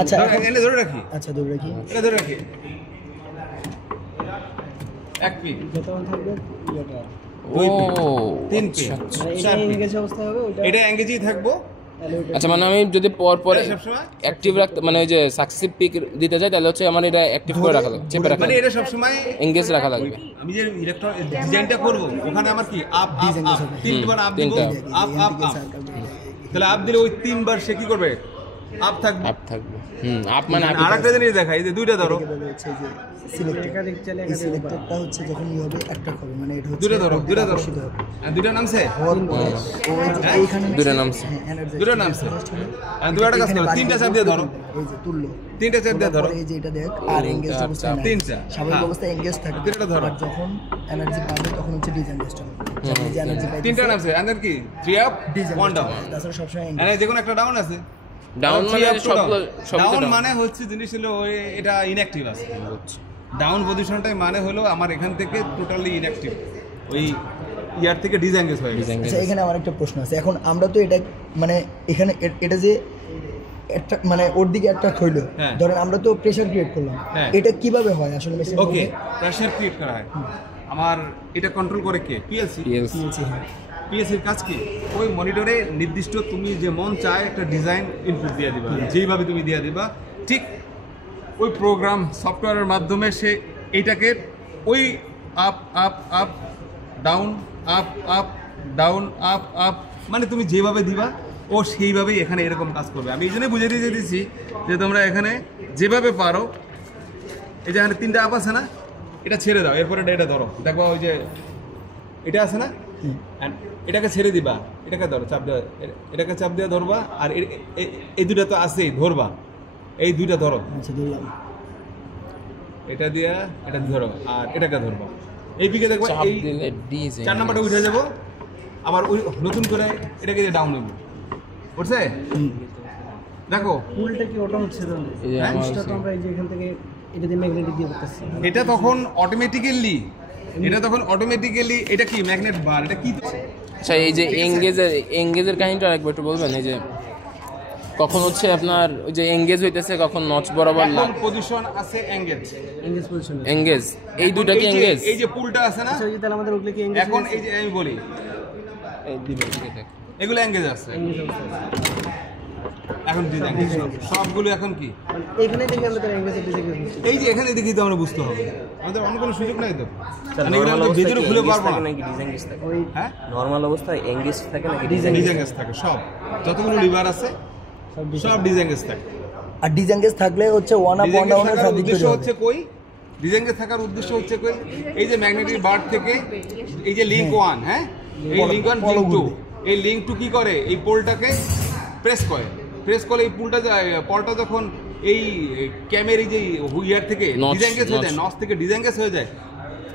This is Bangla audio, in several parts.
আচ্ছা এনে ধরে রাখি, আচ্ছা ধরে রাখি, এটা ধরে রাখি, এক পিন যতক্ষণ থাকবে এটা দুই পিন তিন পিন চার পিন, এঙ্গেজ অবস্থা হবে ওইটা, এটা এঙ্গেজই থাকবো। আচ্ছা মানে আমি যদি পর অ্যাক্টিভ রাখতে মানে ওই যে সাকসেসিভ পিক দিতে চাই তাহলে হচ্ছে আমার এটা অ্যাক্টিভ করে রাখা লাগবে, চেপে রাখা মানে লাগবে, এটা সব সময় এঙ্গেজ রাখা লাগবে। আমি যে ইলেকট্রন ডিজাইনটা করব ওখানে আমার কি আপ আপ আপ তিনবার আপ দিব, আপ আপ আপ, তাহলে আপ দিলে ওই তিনবার সে কি করবে, আপ থাকবে, আপ থাকবে। আপ মানে আরেকটা জিনিস দেখাই, এই যে দুইটা ধরো, বলে হচ্ছে যে সিলেক্টরটা হচ্ছে যখন ই হবে অ্যাট্রাক্ট হবে, মানে এটা হচ্ছে দুইটা ধরো আর দুইটা নামছে, এইখানে দুইটা নামছে, দুইটা নামছে আর দুইটা কাজ করো, তিনটা চাপ দিয়ে ধরো, এই যে তুললো, তিনটা চাপ দিয়ে ধরো, এই যে এটা দেখ আর এঙ্গেজ অবস্থা না, তিনটা স্বাভাবিক অবস্থায় এঙ্গেজ থাকবে, তিনটা ধরো, আর যখন এনার্জি পাবে তখন হচ্ছে ডিসএঙ্গেজ হবে, যখন যে এনার্জি পাবে তিনটা নামছে আন্দার কি 3 আপ 1 ডাউন, তাছাড়া সব সময় মানে যে কোনো একটা ডাউন আছে, ডাউন মানে সব ডাউন মানে হচ্ছে জিনিস হলো এটা ইনঅ্যাক্টিভ আছে, ডাউন পজিশনটাই মানে হলো আমার এখান থেকে টোটালি ইনঅ্যাক্টিভ, ওই ইয়ার থেকে ডিসএঙ্গেজ হয়ে গেছে। আচ্ছা এখানে আমার একটা প্রশ্ন আছে, এখন আমরা তো এটা মানে এখানে এটা যে একটা মানে ওর দিকে অ্যাট্রাক্ট হইলো, ধরেন আমরা তো প্রেসার ক্রিয়েট করলাম, এটা কিভাবে হয় আসলে মেশিন? ওকে, প্রেসার ক্রিয়েট করা হয়, আমার এটা কন্ট্রোল করে কে, পিএলসি। পিএলসির কাজ কি, ওই মনিটরে নির্দিষ্ট তুমি যে মন চায় একটা ডিজাইন ইনপুট দিয়ে দিবা, যেইভাবে তুমি দিয়ে দিবা ঠিক ওই প্রোগ্রাম সফটওয়্যারের মাধ্যমে সে এইটাকে ওই up up up down up up down up up মানে তুমি যেভাবে দিবা ও সেইভাবেই এখানে এরকম কাজ করবে। আমি এই জন্যই বুঝিয়ে দিয়ে দিচ্ছি যে তোমরা এখানে যেভাবে পারো, এই যে এখানে তিনটা আপ আছে না, এটা ছেড়ে দাও, এরপরে এটা ধরো, দেখবা ওই যে এটা আছে না, এটাকে ছেড়ে দিবা, এটাকে ধরো চাপ দেওয়া, এটাকে চাপ দিয়ে ধরবা, আর এই দুটা তো আছেই ধরবা, এই দুইটা ধরো, এটা দিয়া এটা ধরো আর এটাকে ধরবা, এই দিকে দেখবা এই 4 নাম্বারটা উঠে যাবো, আবার ওই নতুন করে এটাকে ডাউন হইব, বুঝছে? দেখো পুলটা কি ওটা হচ্ছে তো আমরা এই যে এখান থেকে এটা দিয়ে ম্যাগনেটিক দিয়ে করতেছি, এটা তখন অটোমেটিক্যালি এটা কি ম্যাগনেট বার, এটা কি? আচ্ছা এই যে এঙ্গেজের কাহিনীটা আরেকবার একটু বলবেন, এই যে কখন হচ্ছে আপনার ওই যে এঙ্গেজ হইতেছে, কখন নচ বরাবর পজিশন আছে এঙ্গেজ পজিশন, এঙ্গেজ এই দুইটা কি এঙ্গেজ? এই যে পুলটা আছে না, তাহলে আমাদের ওগুলো কি এঙ্গেজ? এখন এই যে আমি বলি এগুলো এঙ্গেজ আছে, এখন ডিসএঙ্গেজ সবগুলো এখন কি এখানে দেখি আমরা তার এঙ্গেজ ডিসএঙ্গেজ, এই যে এখানে দেখি তো আমরা বুঝতে হবে, আমাদের অন্য কোনো সুযোগ নাই তো, মানে এগুলো আমরা যেদিনও খুলে পারবো না নাকি ডিসএঙ্গেজ থাকে, হ্যাঁ নরমাল অবস্থায় এঙ্গেজ থাকে নাকি ডিসএঙ্গেজ থাকে, সব যতগুলো লিভার আছে সব ডিসএঙ্গেজ থাকে, আর ডিসএঙ্গেজ থাকলে হচ্ছে ওয়ান আপ ওয়ান ডাউনের সব উদ্দেশ্য হচ্ছে কই, ডিসএঙ্গেজ থাকার উদ্দেশ্য হচ্ছে কই, এই যে ম্যাগনেটিক বার থেকে এই যে লিংক 1, হ্যাঁ এই লিংক 1 লিংক 2, এই লিংক 2 কি করে, এই পোলটাকে প্রেস করে এই পোলটা যখন এই ক্যামের এই যে হুইয়ার থেকে ডিসএঙ্গেজ হয়ে যায়, নচ থেকে ডিসএঙ্গেজ হয়ে যায়,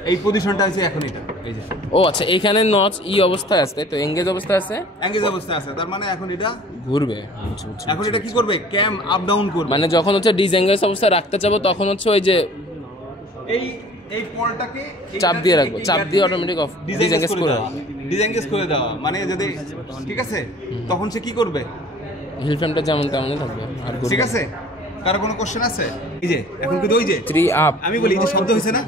এই পজিশনটা আছে এখন এটা, এই যে ও আচ্ছা এইখানে নচ ই অবস্থায় আছে, তো এঙ্গেজ অবস্থায় আছে, তার মানে এখন এটা ঘুরবে, এখন এটা কি করবে, ক্যাম আপ ডাউন করবে, মানে যখন হচ্ছে ডিসএঙ্গেজ অবস্থায় রাখতে চাবো তখন হচ্ছে ওই যে এই পোলটাকে চাপ দিয়ে রাখবো, চাপ দিয়ে অটোমেটিক অফ ডিসএঙ্গেজ করে দেওয়া, মানে যদি ঠিক আছে তখন সে কি করবে, হিল ফ্রেমটা যেমন তেমনই থাকবে, আর ঠিক আছে? কারো কোনো কোশ্চেন আছে? এই যে এখন কিন্তু ওই যে 3 আপ আমি বলি এই যে শব্দ হয়েছে না,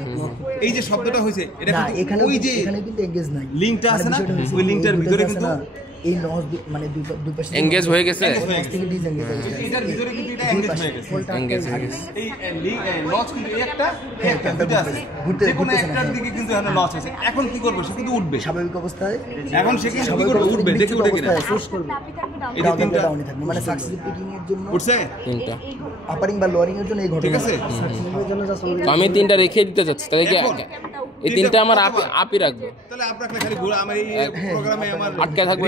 এই যে শব্দটা হয়েছে এটা কিন্তু ওই যে এখানে কিন্তু এঙ্গেজ নাই, লিংকটা আছে না, ওই লিংকটার ভিতরে কিন্তু এই নচ মানে দুই পাশে এঙ্গেজ হয়ে গেছে, থেকে ডিসএঙ্গেজ হয়ে গেছে, এটার ভিতরে কিন্তু এটা এঙ্গেজ হয়ে গেছে, এই লস কিন্তু এই একটা দুটো আছে, যে কোনো একটার দিকে কিন্তু এখন লস আছে, এখন কি করবে, সে কিন্তু উঠবে স্বাভাবিক অবস্থায়, এখন সে কি করবে, উঠবে, দেখে উঠে কিনা পুশ করবে, এটা তিনটা ডাউনে থাকবে, মানে সাকসেসিভ পিকিং এর জন্য উঠছে তিনটা, আপারিং বা লোয়ারিং এর জন্য এই ঘটনা, ঠিক আছে? সাকসেসিভ এর জন্য জাস্ট তো আমি তিনটা রেখে দিতে চাচ্ছি, তাহলে কি এই তিনটা আমার আপই রাখবো, তাহলে আপনার খালি ঘুরে আমার এই প্রোগ্রামে আমার আটকে থাকবে,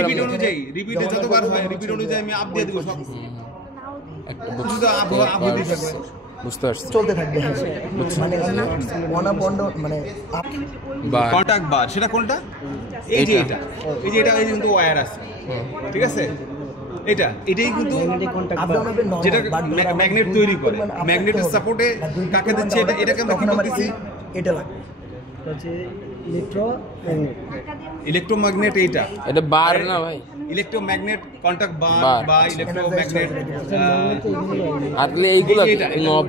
রিপিটে যতবার হয় রিপিট অনুযায়ী আমি আপ দিয়ে দেব, সব শুধু আপ দিয়ে থাকবে, বুঝতে পারছি, চলতে থাকবে, মানে ওয়ান আপ ওয়ান ডাউন মানে আপ বা কন্টাক্ট বার, সেটা কোনটা, এই যে এটা এই যে এটা এই কিন্তু ওয়্যার আছে, ঠিক আছে? এটাই কিন্তু যেটা ম্যাগনেট তৈরি করে, ম্যাগনেটের সাপোর্টে কাকে দিচ্ছে, এটাকে আমরা কি বলতেছি, এটা লাগবে হচ্ছে ইলেকট্রো ম্যাগনেট, ইলেকট্রোম্যাগনেট এইটা, এটা বার না ভাই, ইলেকট্রোম্যাগনেট কন্টাক্ট বার বার। বা ইলেকট্রোম্যাগনেট আর এইগুলো এইটা, নব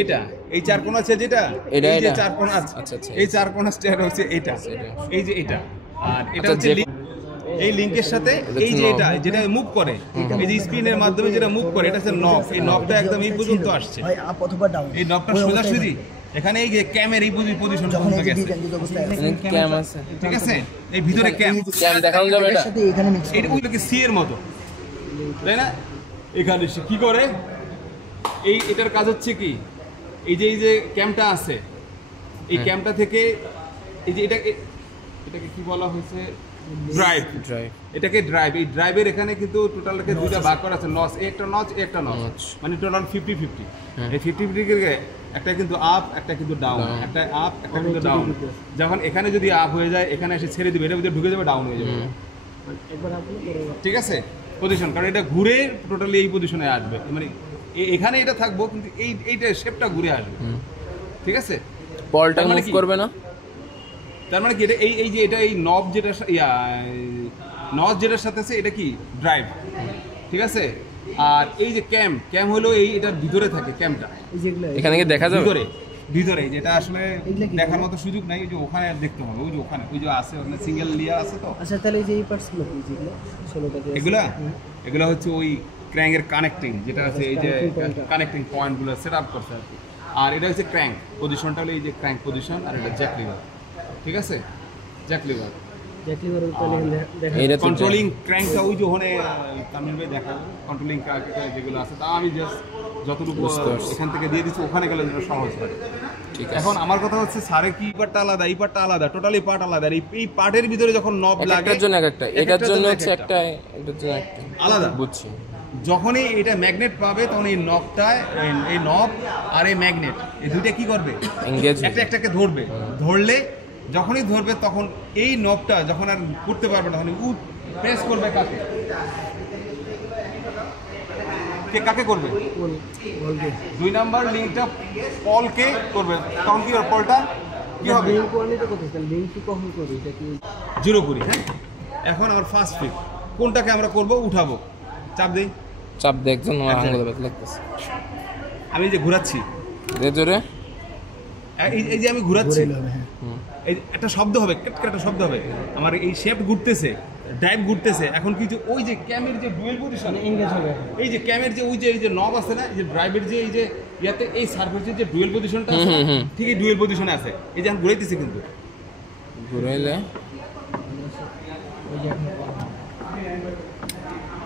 এটা এই চার কোণ আছে যেটা, এটা, এই যে এটা। চার কোণ আছে, আচ্ছা, আচ্ছা। এই চার কোণ স্টেয়ার হচ্ছে এটা, এই যে এটা, আর এটা আচ্ছা, হচ্ছে যে- link। এই লিংকের সাথে এই যে এটা যেটা মুভ করে, এই যে স্পিনের মাধ্যমে যেটা মুভ করে, এটা হচ্ছে নব। এই নবটা একদম এই পর্যন্ত আসছে, হয় আপ অথবা ডাউন। এই নবটা সোজাসুজি এখানে এই যে ক্যামের এই পজিশন যখন পর্যন্ত এই যে গেছে, ডিজাইন অবস্থায় আছে ক্যাম আছে, ঠিক আছে? এই ভিতরে ক্যাম, ক্যাম দেখানো যাবে এটা? এর সাথে এখানে মিক্স এটা ওইটাকে সি এর মতো, তাই না? এখানে সে কি করে, এই এটার কাজ হচ্ছে কি, এই যে ক্যামটা আছে, এই ক্যামটা থেকে এই যে এটাকে কি বলা হয়েছে, ড্রাইভ, ড্রাইভ, এটাকে ড্রাইভ। এই ড্রাইভের এখানে কিন্তু টোটালকে দুইটা ভাগ করা আছে, নচ, একটা নচ, একটা নচ, মানে টোটাল 50-50। এই 50-50 একটা কিন্তু আপ, একটা কিন্তু ডাউন, একটা আপ, একটা কিন্তু ডাউন। যখন এখানে যদি আপ হয়ে যায়, এখানে এসে ছেড়ে দিবে, এটার ভিতরে ঢুকে যাবে, ডাউন হয়ে যাবে, ঠিক আছে? পজিশন, কারণ এটা ঘুরে টোটালি এই পজিশনে আসবে, মানে এখানে এটা থাকবো, কিন্তু এইটা শেপটা ঘুরে আসবে, ঠিক আছে? বলটা তার মানে মুভ কি? করবে না? তার মানে কি, এটা এই যে এটা এই নব যেটা নচ যেটার সাথে আছে, এটা কি ড্রাইভ, ঠিক আছে? আর এই যে ক্যাম হলো এই এটার ভিতরে থাকে ক্যামটা, এখানে কি দেখা যাবে? ভিতরে যেটা আসলে দেখার মতো সুযোগ নাই, ওই যে ওখানে দেখতে হবে, ওই যে ওখানে ওই যে আছে, ওখানে সিঙ্গেল লেয়ার আছে। তো আচ্ছা, তাহলে এই যে এই পার্টসগুলো কি, যেগুলো 16টাতে আছে? এগুলা হচ্ছে ওই ক্র্যাঙ্কের কানেক্টিং যেটা আছে, এই যে কানেক্টিং পয়েন্টগুলো সেট আপ করছে আর কি। আর এটা হচ্ছে ক্র্যাঙ্ক পজিশনটা, হলো এই যে ক্র্যাঙ্ক পজিশন, আর এটা জ্যাক লিভার, ঠিক আছে? জ্যাক লিভার জ্যাকলি ওর তাহলে দেখা এইটা তো কন্ট্রোলিং ক্র্যাঙ্কটা ওই যে ওখানে তামিল ভাই দেখা কন্ট্রোলিং যেগুলো আছে, তা আমি জাস্ট যতটুকু এখান থেকে দিয়ে দিচ্ছি, ওখানে গেলে যেটা সহজ হয়। ঠিক আছে। এখন আমার কথা হচ্ছে, সারে কি পার্টটা আলাদা, এই পার্টটা আলাদা, টোটালি পার্ট আলাদা। আর এই পার্টের ভিতরে যখন নব লাগে, একটার জন্য একটা, এটার জন্য হচ্ছে একটা, এটার জন্য একটা, আলাদা। বুঝছি। যখনই এটা ম্যাগনেট পাবে, তখন এই নবটায়, এই নব আর এই ম্যাগনেট, এই দুইটা কি করবে, এনগেজ একটা একটাকে ধরবে। ধরলে যখনই ধরবে, তখন এই নবটা যখন আর করতে পারবে না, তখন প্রেস করবে কাকে, কাকে করবে? দুই নাম্বার লিঙ্কটা পলকে করবে। তখন কি হবে, পলটা কি হবে, লিংক ওয়ানই তো করতেছেন, লিংক কি কখন করবে, এটা কি 0 করি। হ্যাঁ, এখন আমার ফার্স্ট ফিক কোনটাকে আমরা করব, উঠাবো, চাপ দেই, চাপ দে, একজন আঙ্গুলে ব্যথা লাগতেছে, আমি যে ঘোরাচ্ছি, দে জোরে, এই যে আমি ঘোরাচ্ছি, হ্যাঁ এই একটা শব্দ হবে, একটা শব্দ হবে, আমার এই শেপ ঘুরতেছে, ড্রাইভ ঘুরতেছে। এখন কিছু ওই যে ক্যামের যে ডুয়েল পজিশন এনগেজ হবে? এই যে ক্যামের যে ওই যে নব আছে না, এই যে ড্রাইভের যে এই যে ইয়াতে এই সার্ফেসের যে ডুয়েল পজিশনটা আছে, ঠিক এই ডুয়েল পজিশনে আছে। এই যে আমি ঘুরাইতেছি, কিন্তু ঘুরাইলে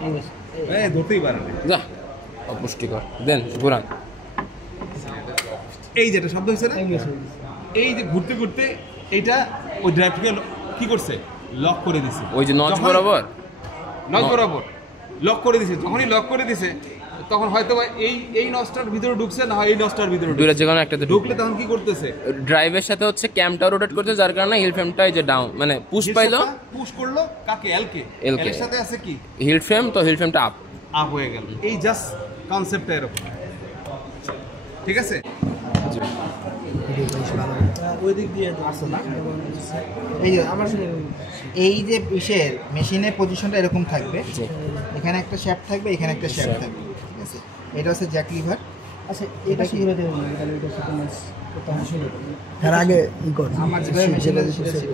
এনগেজ ধরতেই পারে না। যা, অপুষ্টিকর, দেন ঘুরান। এই যেটা শব্দ হয়েছে না, এনগেজ হয়ে গেছে। এই যে ঘুরতে ঘুরতে এইটা ওই ড্রাইভকে কি করছে, লক করে দিছে, ওই যে নচ বরাবর, নচ বরাবর লক করে দিছে। যখনই লক করে দিছে, তখন হয়তো বা এই নচটার ভিতরে ঢুকছে, না হয় এই নচটার ভিতরে দুইটা যে কোনো একটাতে ঢুকলে তখন কি করতেছে, ড্রাইভের সাথে হচ্ছে ক্যামটা রোটেট করছে, যার কারণে হিল ফ্রেমটা এই যে ডাউন, মানে পুশ পাইলো, পুশ করলো কাকে, এলকে। এলকে। এর সাথে আছে কি, হিল ফ্রেম, তো হিল ফ্রেমটা আপ। আপ হয়ে গেল। এই জাস্ট কনসেপ্টটা এরকম, ঠিক আছে? ওই দিক দিয়ে আসো না, এই যে আমার শুনে এই যে ইসের মেশিনের পজিশনটা এরকম থাকবে, জি। এখানে একটা শ্যাফট থাকবে, এখানে একটা শ্যাফট থাকবে, ঠিক আছে? এটা হচ্ছে জ্যাক লিভার। আচ্ছা, এটা কি করে দেবেন, তাহলে এটা সাথে ম্যাচ করতে হবে শুনে। তার আগে ই কর, আমার যেভাবে মেশিনটা সেটা ছিল,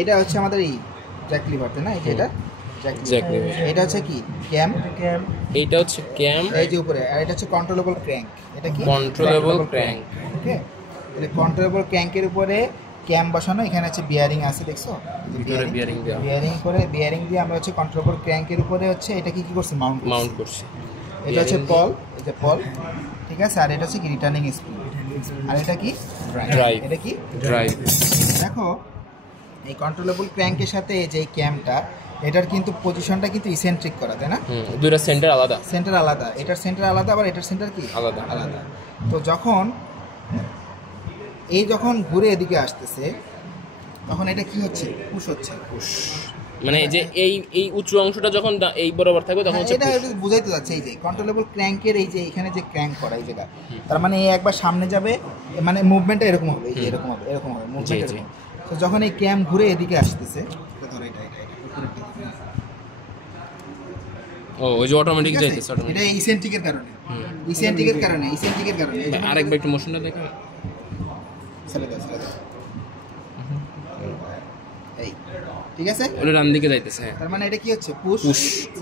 এটা হচ্ছে আমাদের এই জ্যাক লিভার, তাই না? এই যে এটা জ্যাক জ্যাক লিভার। লিভার। এটা হচ্ছে কি ক্যাম, এইটা হচ্ছে ক্যাম, এই যে উপরে, আর এটা হচ্ছে কন্ট্রোলেবল ক্র্যাঙ্ক। এটা কি কন্ট্রোলেবল ক্র্যাঙ্ক। ওকে, তাহলে কন্ট্রোলেবল ক্র্যাঙ্কের উপরে ক্যাম বসানো, এখানে হচ্ছে বিয়ারিং আছে, দেখছো? ভিতরে bearing দেওয়া। বিয়ারিং দিয়ে আমরা হচ্ছে কন্ট্রোলেবল ক্র্যাঙ্কের উপরে হচ্ছে এটা কি করছে, মাউন্ট করছে। এটা হচ্ছে পল, এটা পল, ঠিক আছে? আর এটা হচ্ছে কি রিটার্নিং স্প্রিং, আর এটা কি ড্রাইভ। এটা কি ড্রাইভ। দেখো, এই কন্ট্রোলেবল ক্র্যাঙ্কের সাথে যে ক্যামটা, এটার কিন্তু পজিশনটা কিন্তু ইসেন্ট্রিক করা, তাই না? দুইটা সেন্টার আলাদা সেন্টার আলাদা, এটার সেন্টার আলাদা, আবার এটার সেন্টার কি আলাদা। আলাদা। তো যখন যখন ঘুরে এদিকে আসতেছে, তখন এটা কি হচ্ছে, পুশ হচ্ছে, পুশ। মানে এই যে এই উঁচু অংশটা যখন এই বরাবর থাকবে, তখন হচ্ছে এটা বুঝাইতে যাচ্ছে, এই যে কন্ট্রোলেবল ক্র্যাঙ্কের এই যে এখানে যে ক্র্যাঙ্ক করা এই জায়গা, তার মানে এই একবার সামনে যাবে, মানে মুভমেন্টটা এরকম হবে, এই যে এরকম হবে, মুভমেন্ট এরকম। তো যখন এই ক্যাম ঘুরে এদিকে আসতেছে, এটা ধরো, এটা ও ওই যে অটোমেটিক যাইতেছে, অটোমেটিক। এটা ইসেন্ট্রিকের কারণে, ইসেন্ট্রিকের কারণে। আরেকবার একটু মোশনটা দেখো, ছেড়ে দাও। এই ঠিক আছে, ওটা ডান দিকে যাইতেছে। তার মানে এটা কি হচ্ছে পুশ।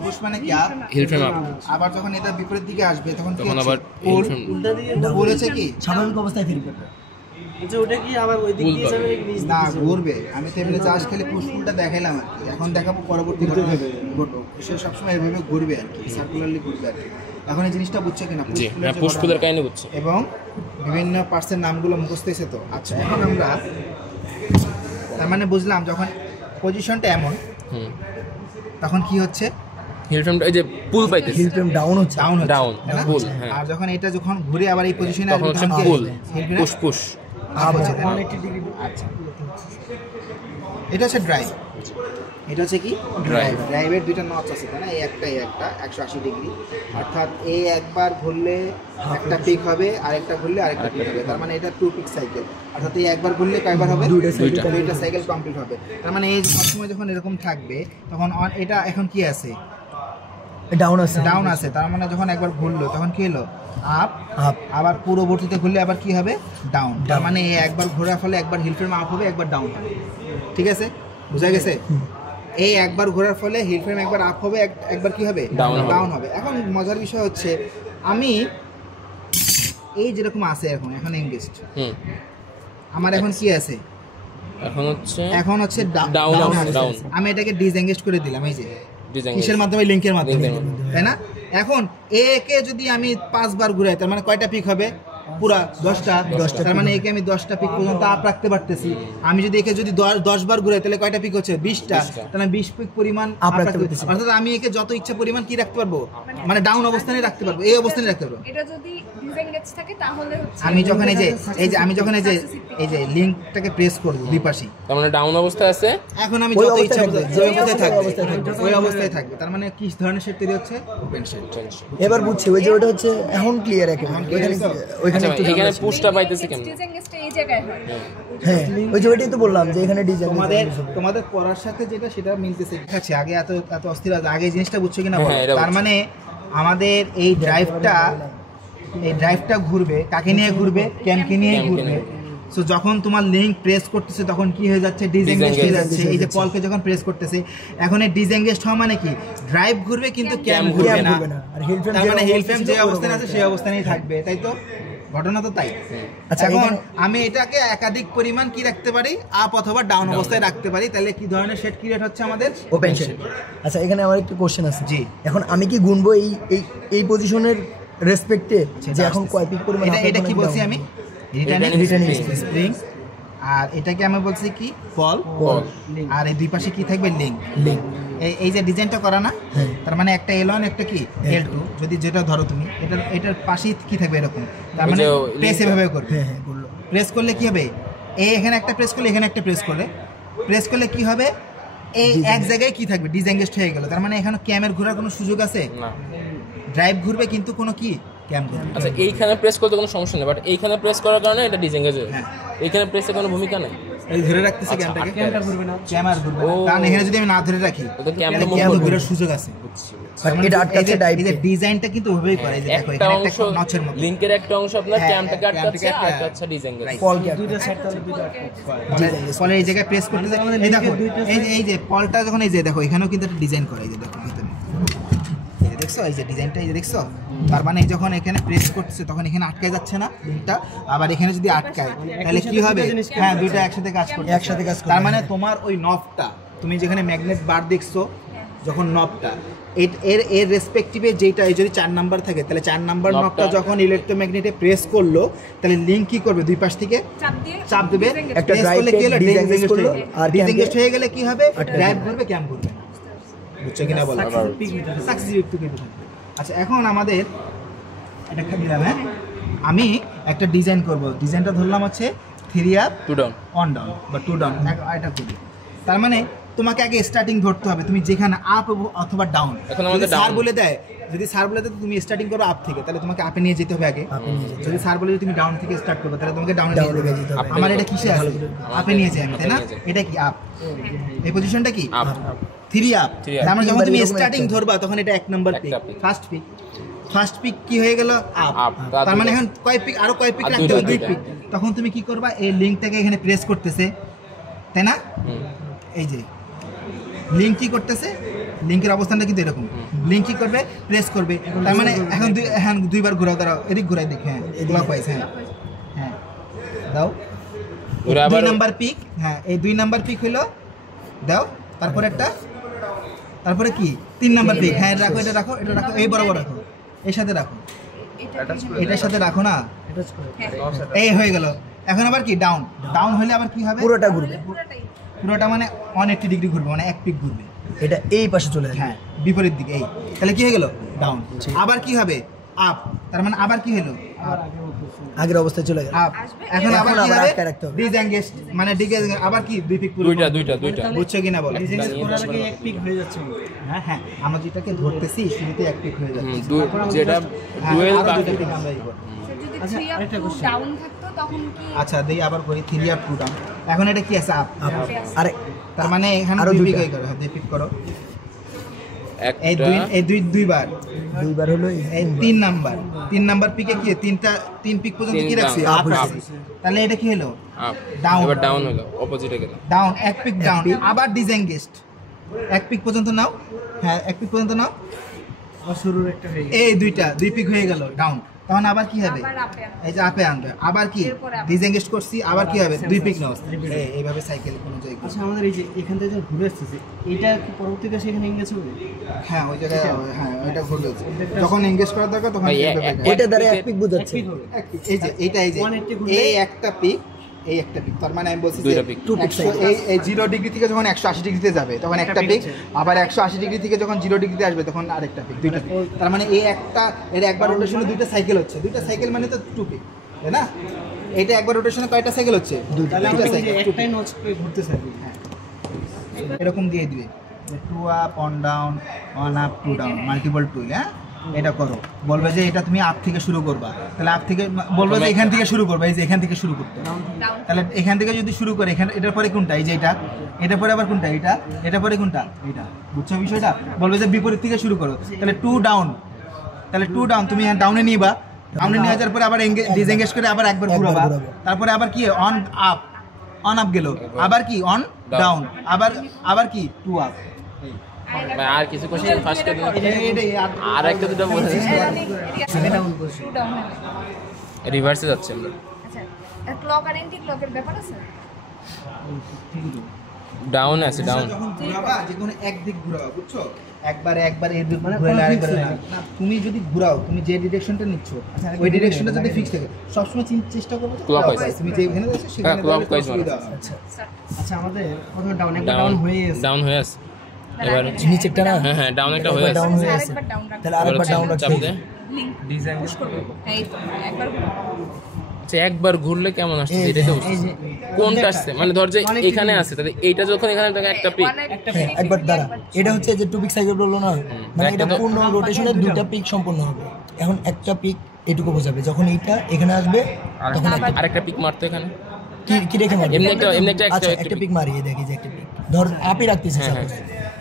পুশ মানে কি আপ, হিল ফ্রেম আপ। আবার যখন এটা বিপরীত দিকে আসবে তখন কি তখন হচ্ছে আবার পুল। উল্টা দিকে পুল হচ্ছে কি স্বাভাবিক অবস্থায় ফিরে যাবে। আচ্ছা ওটা কি আবার ওই দিক দিয়ে যাবে নাকি নিচ না দিয়ে যাবে? ঘুরবে। আমি তো এমনি জাস্ট খালি পুশ পুলটা দেখাইলাম আর কি, এখন দেখাবো পরবর্তী ঘটক। সে সবসময় এভাবে ঘুরবে আর কি, সার্কুলারলি ঘুরবে আর কি। এখন এই জিনিসটা বুঝছো কিনা? জি, হ্যাঁ, পুশ পুলের কাহিনী বুঝছো। এবং বিভিন্ন পার্টসের নামগুলো মুখস্থ হয়েছে তো। আচ্ছা এখন আমরা তার মানে বুঝলাম যখন পজিশনটা এমন তখন কি হচ্ছে, হিল ফ্রেমটা এই যে পুল পাইতেছে, হিল ফ্রেম ডাউন হচ্ছে। ডাউন পুল। হ্যাঁ, আর যখন এটা যখন ঘুরে আবার এই পজিশনে তখন হচ্ছে পুল, পুশ পুশ। আপ হচ্ছে। 180 ডিগ্রি। আচ্ছা এটা হচ্ছে ড্রাইভ, এটা হচ্ছে কি ড্রাইভ। ড্রাইভের দুইটা নচ আছে তাই না, এই একটা 180 ডিগ্রি, অর্থাৎ এই একবার ঘুরলে একটা পিক হবে, আরেকটা ঘুরলে আরেকটা পিক হবে। তার মানে এটা 2 পিক সাইকেল, অর্থাৎ এই একবার ঘুরলে কয়বার হবে? দুইটা সাইকেল কমপ্লিট হবে। তার মানে এই সবসময় যখন এরকম থাকবে তখন এটা এখন কি আছে? ডাউন আছে। ডাউন আছে। তার মানে যখন একবার ঘুরলো তখন কি হলো? আপ। আবার পূর্ববর্তীতে ঘুরলে আবার কি হবে? ডাউন। তার মানে এই একবার ঘোরার ফলে একবার হিল ফ্রেম আপ হবে, একবার ডাউন হবে। ঠিক আছে, বোঝা গেছে? এই একবার ঘোরার ফলে হিল ফ্রেম একবার আপ হবে, একবার কি হবে? ডাউন হবে। এখন মজার বিষয় হচ্ছে আমি এই যেরকম আছে এখন এঙ্গেজড, আমার এখন কি আছে? এখন হচ্ছে ডাউন। আমি এটাকে ডিসএঙ্গেজ করে দিলাম, এই যে কিসের মাধ্যমে? লিংকের মাধ্যমে, তাই না? এখন এ কে যদি আমি 5 বার ঘুরাই তার মানে কয়টা পিক হবে? পুরা 10টা। তার মানে একে আমি 10টা পিক পর্যন্ত আপ রাখতে পারতেছি। আমি যদি একে যদি 10 বার ঘুরাই তাহলে কয়টা পিক হচ্ছে? 20টা। তাহলে 20 পিক পরিমাণ আপ রাখতে পারতেছি। অর্থাৎ আমি একে যত ইচ্ছা পরিমাণ কি রাখতে পারবো, মানে ডাউন অবস্থানে রাখতে পারবো, এই অবস্থানে রাখতে পারবো। এটা যদি ডিসএঙ্গেজ থাকে তাহলে হচ্ছে আমি যখন আমি যখন এই যে লিংকটাকে প্রেস করব দুই পাশে, তার মানে ডাউন অবস্থায় আছে। এখন আমি যত ইচ্ছা ওই অবস্থায় থাকবে। তার মানে কি ধরনের শেড তৈরি হচ্ছে? Open shed. এবার বুঝছি, ওই যে ওটা হচ্ছে এখন ক্লিয়ার। ওইখানে এখানে পুশটা পাইতেছে কেমন? ডিসএঙ্গেজটা এই জায়গায় হয়। হ্যাঁ, ওই যে ওইটাই তো বললাম যে এখানে ডিজাইন তোমাদের পড়ার সাথে যেটা সেটা মিলতেছে। ঠিক আছে, আগে এত অস্থির আগে এই জিনিসটা বুঝছো কিনা? তার মানে আমাদের এই ড্রাইভটা ঘুরবে কাকে নিয়ে ঘুরবে? ক্যামকে নিয়ে ঘুরবে। সো যখন তোমার লিংক প্রেস করতেছে তখন কি হয়ে যাচ্ছে? ডিসএঙ্গেজ হয়ে যাচ্ছে। এই যে পলকে যখন প্রেস করতেছে এখন এই ডিসএঙ্গেজ হওয়া মানে কি? ড্রাইভ ঘুরবে কিন্তু ক্যাম ঘুরবে না। তার মানে হিল ফ্রেম যে অবস্থানে আছে সেই অবস্থানেই থাকবে, তাই তো? ঘটনা তো তাই। আচ্ছা, এখন আমি এটাকে একাধিক পরিমাণ কি রাখতে পারি? আপ অথবা ডাউন অবস্থায় রাখতে পারি। তাহলে কি ধরনের শেড ক্রিয়েট হচ্ছে আমাদের? Open shed. আচ্ছা, এখানে আমার একটু কোশ্চেন আছে। জি, এখন আমি কি গুনবো এই পজিশনের রেসপেক্টে যে এখন কয় পিক পরিমাণ? এটা কি বলছি আমি? Returning spring. আর এটাকে আমি বলছি কি? পল। আর এই দুই পাশে কি থাকবে? লিংক। এই যে ডিজাইনটা করা না, তার মানে একটা L1 একটা কি L2, যদি যেটা ধরো তুমি এটার পাশেই কি থাকবে এরকম। তার মানে প্রেস এভাবে করবে। প্রেস করলে কি হবে? এখানে একটা প্রেস করলে এখানে একটা প্রেস করলে কি হবে? এই এক জায়গায় কি থাকবে? ডিসএঙ্গেজড হয়ে গেল। তার মানে এখানে ক্যামের ঘোরার কোনো সুযোগ আছে না। ড্রাইভ ঘুরবে কিন্তু কোনো কি ক্যাম ঘুরবে। আচ্ছা, এইখানে প্রেস করতে কোনো সমস্যা নেই, বাট এইখানে প্রেস করার কারণে এটা ডিসএঙ্গেজ হয়। এইখানে প্রেসে কোনো ভূমিকা নেই। এই ধরে রাখতেছে ক্যামটাকে, ক্যামটা ঘুরবে না, ক্যামেরা ঘুরবে না। কারণ এখানে যদি আমি না ধরে রাখি তো ক্যামেরা ঘোরার সুযোগ আছে। বাট এটা আটকাচ্ছে ড্রাইভে। এই ডিজাইনটা কিন্তু ওভাবেই করে। এই যে দেখো এখানে একটা নচের মতো লিংকের একটা অংশ আপনার ক্যামটাকে আটকাচ্ছে, আর একটা ডিসএঙ্গেজ। দুইটা সাইড তাহলে দুইটা পলে এই জায়গায় প্রেস করতে যায়। এই দেখো এই যে পলটা যখন এই যে দেখো এখানেও কিন্তু একটা ডিজাইন করে। এই যে দেখো ভিতরে এই যে দেখছো, এই যে ডিজাইনটা এই যে দেখছো। তার মানে যখন এখানে প্রেস করছে তখন এখানে আটকায় যাচ্ছে না লিংকটা। আবার এখানে যদি আটকায় তাহলে কি হবে? হ্যাঁ, দুইটা একসাথে কাজ করবে। তার মানে তোমার ওই নবটা, তুমি যেখানে ম্যাগনেট বার দেখছো, যখন নবটা এর রেসপেক্টিভে যেটা এই যদি 4 নাম্বার থাকে তাহলে 4 নাম্বার নবটা যখন ইলেকট্রোম্যাগনেটে প্রেস করলো তাহলে লিংক কি করবে? দুই পাশ থেকে চাপ দেবে। একটা প্রেস করলে কি হলো? ডিসএঙ্গেজ হয়ে গেলে কি হবে? ড্রাইভ ঘুরবে, ক্যাম ঘুরবে। বুঝছো কিনা বলো? আচ্ছা, এখন আমাদের এটা দিলাম। হ্যাঁ, আমি একটা ডিজাইন করব। ডিজাইনটা ধরলাম হচ্ছে 3 আপ 2 ডাউন 1 ডাউন বা 2 ডাউন, এটা করি। তার মানে তোমাকে আগে স্টার্টিং ধরতে হবে, তুমি যেখানে আপ অথবা ডাউন। এখন আমাদের স্যার down। বলে দেয়, যদি স্যার বলে দেয় তুমি স্টার্টিং করো আপ থেকে, তাহলে তোমাকে আপে নিয়ে যেতে হবে আগে। যদি স্যার বলে তুমি ডাউন থেকে স্টার্ট করবে, তাহলে তোমাকে ডাউনে নিয়ে যেতে হবে। আমার এটা কিসে আছে? আপে নিয়েছে আমি, তাই না? এটা কি আপ? এই পজিশনটা কি আপ 3 আপ। Three up। তার মানে যখন তুমি এরকম স্টার্টিং একটা। ধরবা তখন এটা 1 নাম্বার পিক, একটা pick। ফার্স্ট পিক কি হয়ে গেল? আপ। Up। তার মানে এখন কয় পিক, আরো কয় পিক আর রাখতে হবে? 2 দুইটা। পিক। তখন তুমি কি করবা? এই লিংকটাকে এখানে প্রেস করতেছে, তাই না? এই যে লিংক কি করতেছে, লিংকের অবস্থানটা কিন্তু এরকম। লিংক কি করবে? প্রেস করবে। তার মানে এখন দুইবার ঘোরাও, দাঁড়াও, এদিক ঘোরাই দেখে, হ্যাঁ ক্লকওয়াইজ, হ্যাঁ হ্যাঁ দাও। ঘুরে 2 আবার নাম্বার পিক, হ্যাঁ এই 2 নাম্বার পিক হলো, দাও। তারপরে একটা, তারপরে কি 3 নাম্বার পিক, হ্যাঁ এটা রাখো, এটা রাখো, এটা রাখো, এই বরাবর রাখো, এর সাথে রাখো, এটার সাথে রাখো না, এই হয়ে গেল। এখন আবার কি ডাউন, ডাউন হলে আবার কি হবে? পুরোটা ঘুরবে, পুরোটা মানে 180 ডিগ্রি ঘুরবে, মানে এক পিক ঘুরবে, এটা এই পাশে চলে আসবে। হ্যাঁ বিপরীত দিকে। এই তাহলে কি হয়ে গেল? ডাউন। আবার কি হবে? আপ। তার মানে আবার কি হলো? আগের অবস্থায় চলে গেল। আপ। এখন আবার কি আবার হবে? আটকে রাখতে হবে। ডিসএঙ্গেজ, মানে ডিসএঙ্গেজ, আবার কি 2 পিক পুরো। দুইটা বুঝছো কিনা বলো? করার আগে এক পিক হয়ে যাচ্ছে। হ্যাঁ হ্যাঁ, আমরা যেটাকে ধরতেছি শুরুতে এক পিক হয়ে যাচ্ছে। যেটা হ্যাঁ, ডুয়েল আরো দুটো pick আমরা ই করব। যদি 3 আপ 2 ডাউন থাকতো তখন কি আচ্ছা দেই আবার করি 3 আপ 2 ডাউন। এখন এটা কি আছে? আপ। আরে তার মানে এখানে আরো 2 পিক দুইটা। হয়ে গেল। হ্যাঁ 2 পিক করো। এই একটা দুইবার, দুইবার হলো এই 3 নাম্বার পিকে কি 3 পিক পর্যন্ত কি তিন রাখছি? down, আপ up, রাখছি। তাহলে এটা কি হলো? Up Down। এবার ডাউন হলো, অপোজিটে গেল। ডাউন, এক পিক ডাউন, আবার ডিসএঙ্গেজড। এক পিক পর্যন্ত নাও, হ্যাঁ এক পিক পর্যন্ত নাও। শুরুর একটা হয়ে এই 2 পিক হয়ে গেল ডাউন। তখন আবার কি হবে? আবার আপে এই যে আপে আনবে। আবার কি এরপরে up। ডিসএঙ্গেজ করছি, আবার কি হবে? 2 পিক নাও। এইভাবে সাইকেল কোন জায়গায়। আচ্ছা আমাদের এই যে এখান থেকে যখন ঘুরে আসতেছে, এটা কি পরবর্তীতে সেখানে এঙ্গেজ হবে? হ্যাঁ ওই জায়গায়, হ্যাঁ ওইটা ঘুরবে। যখন এঙ্গেজ করার দরকার তখন ভাই, এইভাবে এক- যায়। এটা দ্বারা এক পিক বোঝাচ্ছে। এক পিক হবে। এই যে এইটা, এই যে 180 ঘুরলে- এই একটা পিক, এই একটা পিক। তার মানে আমি বলছি যে দুইটা pick। 2 pick cycle। এই 0 ডিগ্রি থেকে যখন 180 ডিগ্রিতে যাবে তখন একটা পিক, আবার 180 ডিগ্রি থেকে যখন 0 ডিগ্রিতে আসবে তখন আরেকটা পিক, 2টা পিক। তার মানে এই একটা, এর একবার রোটেশনে 2টা সাইকেল হচ্ছে। 2টা সাইকেল মানে তো 2 পিক, তাই না? এটা একবার রোটেশনে কয়টা সাইকেল হচ্ছে? তাহলে আমরা 2টা এই যে সাইকেল। একটাই নোচ ঘুরতে থাকি। এরকম দিয়ে দিবে 2 up 1 down 1 up 2 down, multiple tool. হ্যাঁ এটা করো, বলবে যে এটা তুমি আপ থেকে শুরু করবা, তাহলে আপ থেকে বলবে যে এখান থেকে শুরু করবা, এই যে এখান থেকে শুরু করতে হবে। ডাউন তাহলে এখান থেকে যদি শুরু করে, এখানে এটার পরে কোনটা? এই যে এটা, এটার পরে আবার কোনটা? এটা, এটার পরে কোনটা? এটা। বুঝছো বিষয়টা? বলবে যে বিপরীত থেকে শুরু করো, তাহলে 2 ডাউন, তাহলে 2 ডাউন তুমি ডাউনে নিবা, ডাউনে নিয়ে যাওয়ার পরে আবার ডিসএঙ্গেজ করে আবার একবার ঘুরাবা, তারপরে আবার কি অন আপ, অন আপ গেল, আবার কি অন ডাউন, আবার কি 2 আপ। ভাই, আর কিছু কোশ্চেন ফার্স্ট করে দিন। এটাই আর একটা দুটো বলে ডাউন করছি ডাউন রিভার্সে যাচ্ছে আমরা। আচ্ছা ক্লক আর অ্যান্টি ক্লকের ব্যাপার আছে ডাউন আছে, ডাউন। যখন ঘুরাবা যে কোনো একদিক ঘুরাবা, বুঝছো? একবার এই দিক ঘুরালে আরেকবার না। তুমি যদি ঘুরাও, তুমি যে ডিরেকশনটা নিচ্ছ ওই ডিরেকশনটা যদি ফিক্স থাকে, সবসময় চেষ্টা করবে তো Clockwise। তুমি যেখানে যাচ্ছ সেখানে হ্যাঁ, clockwise সুবিধা হবে। আচ্ছা আমাদের প্রথমে ডাউন, একবার ডাউন ডাউন হয়ে গেছে। ডাউন হয়ে আছে। এবার নিচেরটা না, হ্যাঁ হ্যাঁ, ডাউন একটা হয়ে আছে। ডাউন হয়ে আছে, আরেকবার ডাউন রাখ তাহলে আরেকবার ডাউন চাপ রাখতে দে। হবে। লিংক ডিজাইন পুশ করব এই তো একবার আচ্ছা, একবার ঘুরলে কেমন আসছে এটাই তো বুঝছি। কোনটা আসছে মানে ধর যে এখানে আছে, তাহলে এইটা যখন এখানে থাকে একটা পিক, হ্যাঁ, একবার দাঁড়া, এটা হচ্ছে যে 2 পিক সাইকেল বললো না, মানে এটা একটা তো- পূর্ণ রোটেশনে 2টা পিক সম্পূর্ণ হবে। এখন একটা পিক এটুকু বোঝাবে, যখন এইটা এখানে আসবে তখন আরেকটা পিক মারতো এখানে। কি রেখে মারবে? এমনি একটা আচ্ছা extra একটা pick। পিক মারিয়ে দেখি যে একটা পিক ধর আপি রাখতেছি, হ্যাঁ, suppose।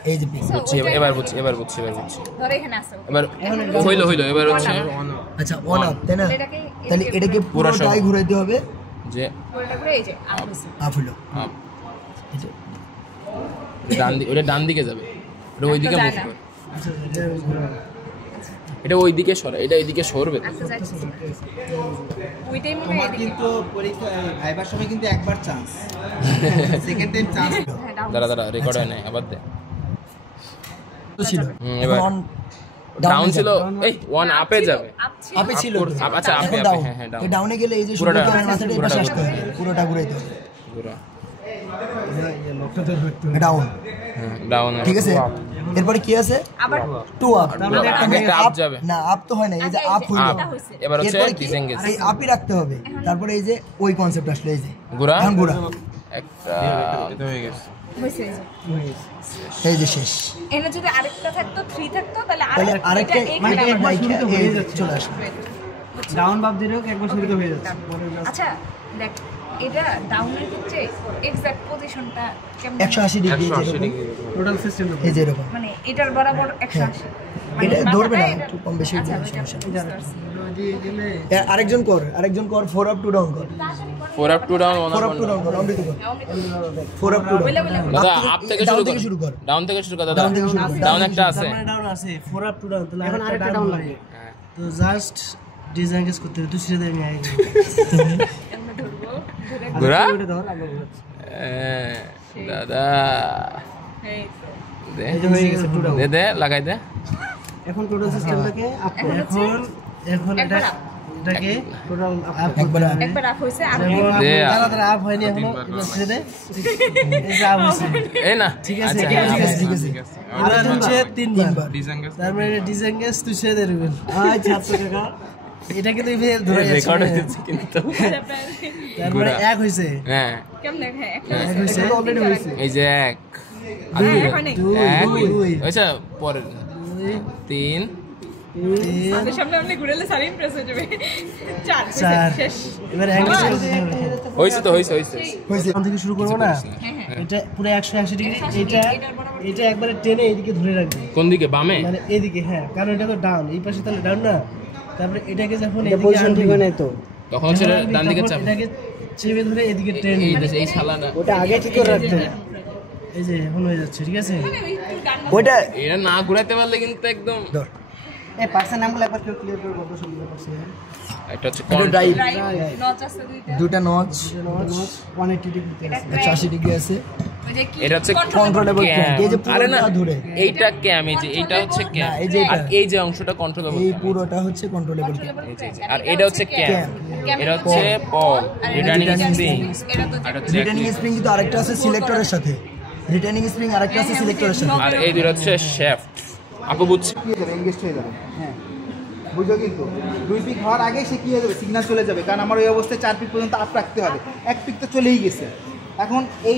এই যে পিক, বুঝছি, এবার বুঝছি। ধরে এখানে আছে এবার হইলো এবার হচ্ছে আচ্ছা অন আপ, তাই না? এটাকে তাহলে এটাকে পুরো পুরোটাই ঘুরাইতে হবে, যে পুরোটা করে এই যে আপ হইছে আপ হলো। আপ। ওটা ডান দিকে যাবে, ওটা ওইদিকে যায় মুভ না। করে। এটা ওইদিকে সরে, এটা এইদিকে সরবে। আচ্ছা যাচ্ছে ওইটাই মনে তোমার হয় কিন্তু পরীক্ষা ভাইবার সময় কিন্তু একবার চান্স, সেকেন্ড টাইম চান্স। হ্যাঁ ডাউন দাঁড়া রেকর্ড হয় নাই, আবার দে। তো ছিল, এবার এখন ডাউন ছিল, এই ওয়ান আপে যাবে। আপ ছিল আপে ছিল, আচ্ছা, আপে, এখন আপে, ডাউন। হ্যাঁ, হ্যাঁ, down। ডাউনে গেলে এই যে পুরোটা- শুধু মাথাটা এই পাশে আসতে হবে, পুরোটা ঘুরাইতে হবে, পুরো ডাউন। ডাউন। ঠিক আছে, এরপরে কি আছে? আবার 2 আপ। একটা আপ যাবে। না আপ তো হয় না, এই যে আপ হইলো, আপ। এবার হচ্ছে এরপরে কি? ডিসেঙ্গেজ। এই আপই রাখতে হবে, তারপরে এই যে ওই কনসেপ্ট আসলে, এই যে ঘোরা এখন ঘোরা, একটা, এটা হয়ে গেছে। হয়েছে এই যে শেষ। এখানে যদি আরেকটা থাকতো 3 থাকতো তাহলে তাহলে আরেকটা মানে হয়ে যাচ্ছে, চলে আসবে। ডাউন বাপ দিলেও একবার শুরুতে হয়ে যাচ্ছে। আচ্ছা দেখ এটা ডাউনের ক্ষেত্রে এক্সাক্ট পজিশনটা কেমন 180 ডিগ্রি, 180 ডিগ্রি টোটাল সিস্টেম এই যে এরকম। মানে এটার বরাবর 180 এটা ধরবে না, মাথাটা একটু কম বেশি আচ্ছা হলে ওইটা সমস্যা বুঝতে পারছি। আরেকজন কর 4 আপ টু ডাউন কর, 4 up to down 4 up to down কর, অমৃত কর 4 আপ টু ডাউন। দাদা আপ থেকে শুরু কর, ডাউন থেকে শুরু কর দাদা। ডাউন থেকে শুরু কর। ডাউন একটা আছে, ডাউন আছে 4 আপ টু ডাউন, তাহলে এখন আরেকটা ডাউন লাগে। তো জাস্ট ডিজাইন কেস করতে হবে, তুই ছেড়ে দে আমি আই ঘোরা ওটা ধর আমরা ঘোরাচ্ছি। দাদা এই দে এই যে হয়ে গেছে টু ডাউন। দে দে লাগাই দে। এখন টোটাল সিস্টেমটাকে আপ করো। এখন এটা একবার এটাকে টোটাল আপ একবার করতে হবে। একবার আপ হইছে আর দে তারা আপ হয়নি এখনো, এটা ছেড়ে দে। এই যে আপ হইছে, এই না ঠিক আছে, আচ্ছা, ঠিক আছে, হ্যাঁ, ঠিক আছে। ঠিক আছে। এবার হচ্ছে তিনবার, ডিজাইন গেছে তার মানে ডিজাইন গেস তুই ছেড়ে দে রুবেল। আচ্ছা কাকা এটা কিন্তু ইভেল ধরে যাচ্ছে, রেকর্ড হয়েছে কিন্তু। তার মানে এক হইছে, হ্যাঁ কেমন হ্যাঁ এক হইছে অলরেডি হইছে। এই যে এক এখন নেই দুই আচ্ছা পরে 3 আমাদের সামনে আপনি ঘুরেলে সারি ইমপ্রেস হয়ে যাবে 4 চার। শেষ এবার অ্যাঙ্গেল হইছে তো হইছে হইছে এখান থেকে শুরু করবো না, হ্যাঁ এটা পুরো 180 ডিগ্রি, এটা একবারে টেনে এইদিকে ধরে রাখবে, কোন দিকে বামে? মানে এদিকে, হ্যাঁ কারণ এটা তো ডাউন, এই পাশে তাহলে ডাউন না, তারপরে এটাকে যখন এদিকে আনবি তখন হচ্ছে ডান দিকে চাপ, এটাকে চেপে ধরে এদিকে টেনে এই শালাটা ওটা আগে ঠিক করে রাখতে হবে। এই যে এখন হয়ে যাচ্ছে, ঠিক আছে। ওইটা এটা না ঘুরাইতে পারলে কিন্তু একদম ধর, এই পার্সেন্ট নামগুলো একবার কেউ ক্লিয়ার করে বলতে শুনতে পারছি। এটা হচ্ছে এটা ড্রাইভ, রাইট নচ আছে দুইটা দুটা নচ 180 ডিগ্রি এটা 180 ডিগ্রি আছে। ওই যে কি এটা হচ্ছে কন্ট্রোলেবল ক্যাম, এই যে আরে না পুরোটা ধরে, এইটা ক্যাম, এই যে এইটা হচ্ছে ক্যাম, এই যে এটা। আর এই যে অংশটা কন্ট্রোলেবল, এই পুরোটা হচ্ছে কন্ট্রোলেবল ক্যাম। আর এটা হচ্ছে ক্যাম, এটা হচ্ছে পল রিটার্নিং স্প্রিং, আর হচ্ছে রিটার্নিং স্প্রিং কিন্তু আরেকটা আছে সিলেক্টরের সাথে, রিটার্নিং স্প্রিং আরেকটা আছে সিলেক্টরের সাথে। আর এই দুটো হচ্ছে শ্যাফট। আপু বুঝছি কি হয়ে যাবে, এঙ্গেজ হয়ে যাবে। হ্যাঁ বুঝো, কিন্তু 2 পিক হওয়ার আগে সে কি হয়ে যাবে, সিগন্যাল চলে যাবে, কারণ আমার ওই অবস্থায় 4 পিক পর্যন্ত আপ রাখতে হবে, 1 পিক তো চলেই গেছে। এখন এই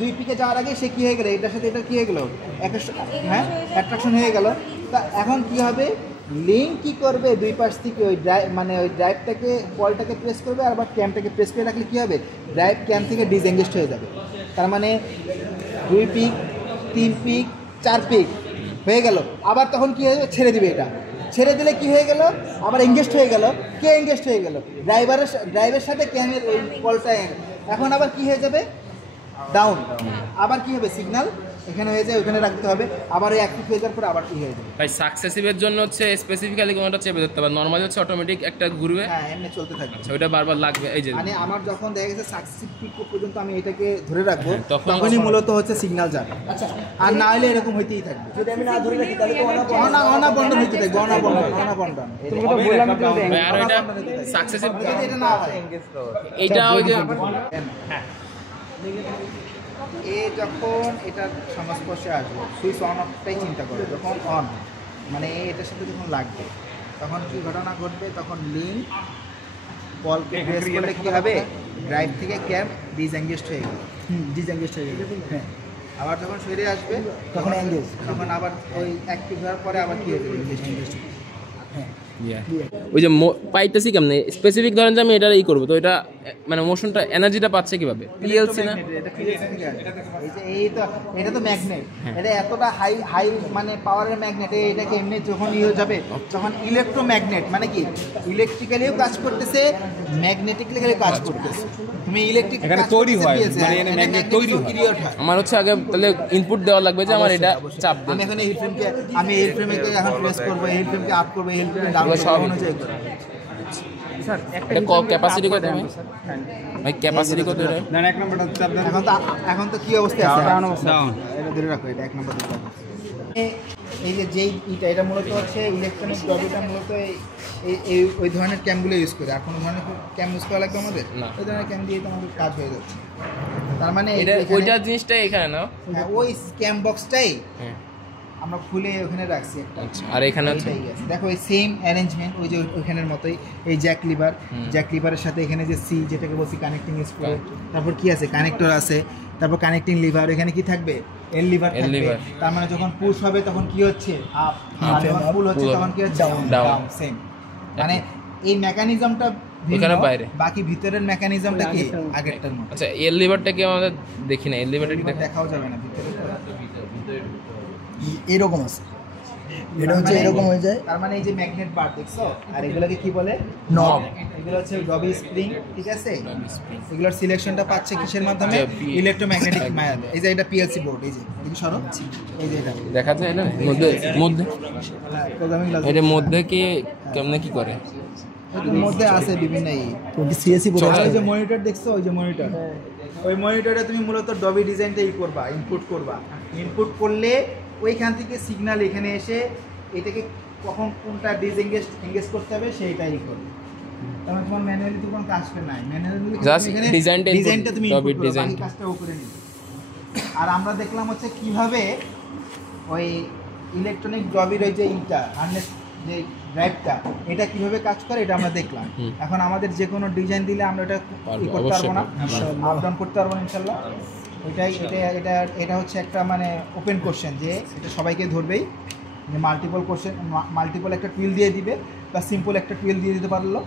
দুই পিকে যাওয়ার আগে সে কি হয়ে গেল, এটার সাথে এটা কি হয়ে গেল, হ্যাঁ অ্যাট্রাকশন হয়ে গেল। তা এখন কি হবে, লিঙ্ক কি করবে, দুই পাশ থেকে ওই ড্রাইভ, মানে ওই ড্রাইভটাকে বলটাকে প্রেস করবে, আর আবার ক্যামটাকে প্রেস করে রাখলে কি হবে, ড্রাইভ ক্যাম থেকে ডিসএঙ্গেজড হয়ে যাবে। তার মানে 2 পিক 3 পিক 4 পিক হয়ে গেল, আবার তখন কি হয়ে যাবে, ছেড়ে দিবে। এটা ছেড়ে দিলে কি হয়ে গেল, আবার এঙ্গেজড হয়ে গেল। কে এঙ্গেজড হয়ে গেল, ড্রাইভের সাথে ক্যামের ওই কলটা। এখন আবার কি হয়ে যাবে, ডাউন। আবার কি হবে, সিগন্যাল এখানে হয়ে যায়, ওখানে রাখতে হবে, আবার ওই অ্যাক্টিভ হয়ে যাওয়ার পর আবার কি হয়ে যাবে। ভাই সাকসেসিভের জন্য হচ্ছে স্পেসিফিক্যালি কোনটা চেপে ধরতে হবে, নরমালি হচ্ছে অটোমেটিক একটা ঘুরবে, হ্যাঁ এমনি চলতে থাকবে। আচ্ছা ওইটা বারবার লাগবে। এই যে মানে আমার যখন দেখা গেছে সাকসেসিভ পিক পর্যন্ত আমি এটাকে ধরে রাখবো, তখন তখনই মূলত হচ্ছে সিগন্যাল যাবে। আর না হলে এরকম হইতেই থাকবে, যদি আমি না ধরে রাখি তাহলে তো অনাবন্ধ হইতে থাকবে, অনাবন্ধ। ভাই আর এটা সাকসেসিভ যদি এটা না হয়, এইটা ওই যে এ যখন এটার সংস্পর্শে আসবে, সুইচ অন অফটাই চিন্তা করে, যখন অন মানে এটার সাথে যখন লাগবে, তখন কি ঘটনা ঘটবে, তখন লিঙ্ক বলকে প্রেস করলে কি হবে, ড্রাইভ থেকে ক্যাম ডিসএঙ্গেজড হয়ে গেল, ডিসএঙ্গেজ হয়ে যাবে। হ্যাঁ, আবার যখন সরে আসবে তখন এঙ্গেজ। তখন আবার ওই অ্যাক্টিভ হওয়ার পরে আবার কি হয়ে যাবে, ডিসএঙ্গেজড। ওই যে পাইতেছি কেমনে স্পেসিফিক, ধরেন যে আমি এটা ই করবো, তো এটা মানে মোশনটা এনার্জিটা পাচ্ছে কিভাবে, পিএলসি না? এটা তো ম্যাগনেট, এটা এতটা হাই মানে পাওয়ারের ম্যাগনেট, এটাকে এমনি যখন হয়ে যাবে তখন ইলেকট্রোম্যাগনেট, মানে কি ইলেকট্রিক্যালিও কাজ করতেছে, ম্যাগনেটিক্যালিও কাজ করতেছে। তুমি ইলেকট্রিক এখানে তৈরি হয়, মানে এখানে ম্যাগনেট তৈরি হয়। আমার হচ্ছে আগে তাহলে ইনপুট দেওয়া লাগবে যে আমার এটা চাপ দেবে। আমি এখানে এই ফ্রেমকে এখন প্রেস করবো, এই ফ্রেমকে আপ করবো, এই ফ্রেমকে ডাউন সব করবো, অনুযায়ী করবো। এটা ক্যাপাসিটি কত হবে ভাই, ক্যাপাসিটি কত এটা? না এক নম্বরটা চাপ দেন। এখন তো কি অবস্থায় আছে, ডাউন এটা ধরে রাখো, এটা 1 নম্বর দিতে হবে। এই যে যেই এটা মূলত হচ্ছে ইলেকট্রনিক ডবিটা, মূলত এই ওই ধরনের ক্যামগুলো ইউজ করে। আর কোনো ধরনের ক্যাম ইউজ করা লাগবে আমাদের, না। ওই ধরনের ক্যাম দিয়ে তো আমাদের কাজ হয়ে যাচ্ছে। তার মানে এটা ওইটা জিনিসটা এখানে না, হ্যাঁ, ওই ক্যাম বক্সটাই হ্যাঁ আমরা খুলে ওখানে রাখছি একটা। আচ্ছা, আর এখানে আছে এটাই আছে। দেখো এই সেম অ্যারেঞ্জমেন্ট ওই যে ওখানের মতোই, এই জ্যাক লিভারের সাথে এখানে যে সি যেটাকে বলছি কানেক্টিং স্ক্রু, তারপর কি আছে কানেক্টর আছে, তারপর কানেক্টিং লিভার, এখানে কি থাকবে এল লিভার থাকবে। তার মানে যখন পুশ হবে তখন কি হচ্ছে আপ, আর যখন পুল হচ্ছে তখন কি হচ্ছে ডাউন। সেম মানে এই মেকানিজমটা এখানে বাইরে, বাকি ভিতরের মেকানিজমটা কি আগেরটার মতো। আচ্ছা এল লিভারটা কি আমাদের দেখি না, এল লিভারটা কি দেখাও যাবে না ভিতরে, এরকম আছে, এটা হচ্ছে এরকম হয়ে যায়। তার মানে এই যে ম্যাগনেট বার দেখছো, আর এগুলোকে কি বলে নব। এগুলো হচ্ছে ডবি স্প্রিং, ঠিক আছে। এগুলোর সিলেকশনটা পাচ্ছে কিসের মাধ্যমে, ইলেকট্রোম্যাগনেটিক মাধ্যমে। এই যে এটা পিএলসি বোর্ড, এই যে এদিকে সরো, এই যে এটা দেখা যায় এটা মধ্যে মধ্যে প্রোগ্রামিং লজিক, এর মধ্যে কি কেমনে কি করে, এর মধ্যে আছে বিভিন্ন সিএসসি ওই যে মনিটর দেখছো, ওই যে মনিটর, ওই মনিটরে তুমি মূলত ডবি ডিজাইনটা করবা, ইনপুট করবা। ইনপুট করলে ওইখান থেকে সিগন্যাল এখানে এসে এটাকে কখন কোনটা এঙ্গেজ করতে হবে সেইটাই করবে। তার মানে তোমার ম্যানুয়ালি তো কোনো কাজ করে নাই, ম্যানুয়ালি ডিজাইনটা তুমি ইনপুট করবে, বাকি কাজটা উপরে নিবে। আর আমরা দেখলাম হচ্ছে কিভাবে ওই ইলেকট্রনিক ডবির ওই যে ইটা হার্নেস যে ড্রাইভটা, এটা কিভাবে কাজ করে এটা আমরা দেখলাম। এখন আমাদের যে কোনো ডিজাইন দিলে আমরা এটা করতে পারবো না, আপ ডাউন করতে পারবো না ইনশাল্লাহ। ওইটাই এটা হচ্ছে একটা মানে ওপেন কোশ্চেন, যে এটা সবাইকে ধরবেই, যে মাল্টিপল একটা টুইল দিয়ে দিবে বা সিম্পল একটা টুইল দিয়ে দিতে পারলো,